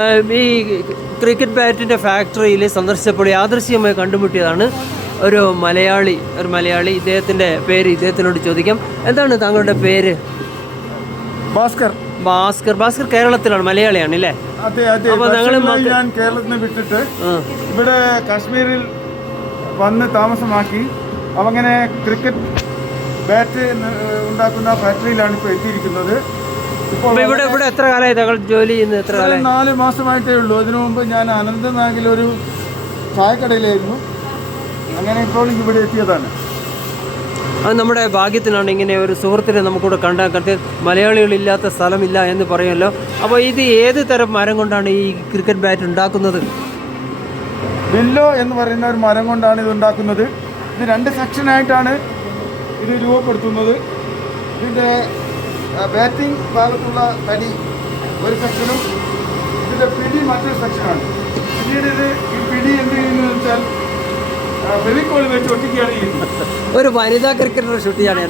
ഈ ക്രിക്കറ്റ് ബാറ്റിൻ്റെ ഫാക്ടറിയിൽ സന്ദർശിച്ചപ്പോൾ യാദൃശ്ചികമായി കണ്ടുമുട്ടിയതാണ് ഒരു മലയാളി. ഇദ്ദേഹത്തിനോട് ചോദിക്കാം. എന്താണ് താങ്കളുടെ പേര്? ഭാസ്കർ കേരളത്തിലാണ്, മലയാളിയാണ് അല്ലേ? അതെ. ഞാൻ കേരളത്തിനെ വിട്ടിട്ട് ഇവിടെ കാശ്മീരിൽ വന്ന് താമസമാക്കി. അങ്ങനെ ക്രിക്കറ്റ് ബാറ്റ് ഉണ്ടാക്കുന്ന ഫാക്ടറിയിലാണ് ഇപ്പോൾ എത്തിയിരിക്കുന്നത്. ഇവിടെ എത്ര കാലമായി താങ്കൾ ജോലി ചെയ്യുന്നത്? എത്ര കാലം? 4 മാസമായിട്ടേ ഉള്ളൂ. അതിനു മുമ്പ് ഞാൻ അനന്തനാഗിലൊരു ചായക്കടയിലായിരുന്നു. അങ്ങനെ ഇപ്പോൾ ഇവിടെ എത്തിയതാണ്. അത് നമ്മുടെ ഭാഗ്യത്തിനാണ്. ഇങ്ങനെ ഒരു സുഹൃത്തിനെ നമുക്കിവിടെ കണ്ടാൽ മലയാളികളില്ലാത്ത സ്ഥലമില്ല എന്ന് പറയുമല്ലോ. അപ്പോൾ ഇത് ഏത് തരം മരം കൊണ്ടാണ് ഈ ക്രിക്കറ്റ് ബാറ്റ് ഉണ്ടാക്കുന്നത്? വില്ലോ എന്ന് പറയുന്ന ഒരു മരം കൊണ്ടാണ് ഇത് ഉണ്ടാക്കുന്നത്. ഇത് 2 സെക്ഷനായിട്ടാണ് ഇത് രൂപപ്പെടുത്തുന്നത്. ഇതിൻ്റെ ബാറ്റിംഗ് ഭാഗത്തുള്ള തടി ഒരു സെക്ഷനും ഇതിൻ്റെ പിടി മറ്റൊരു സെക്ഷനാണ്. പിന്നീട് ഈ പിടി എന്ത് ചെയ്യുന്നതെന്ന് വെച്ചാൽ ഫെവിക്കോൾ വെച്ച് ഒട്ടിക്കുകയാണ് ചെയ്യുന്നത്. ഒരു വനിതാ ക്രിക്കറ്റർ ഷൂട്ടിയാണ്.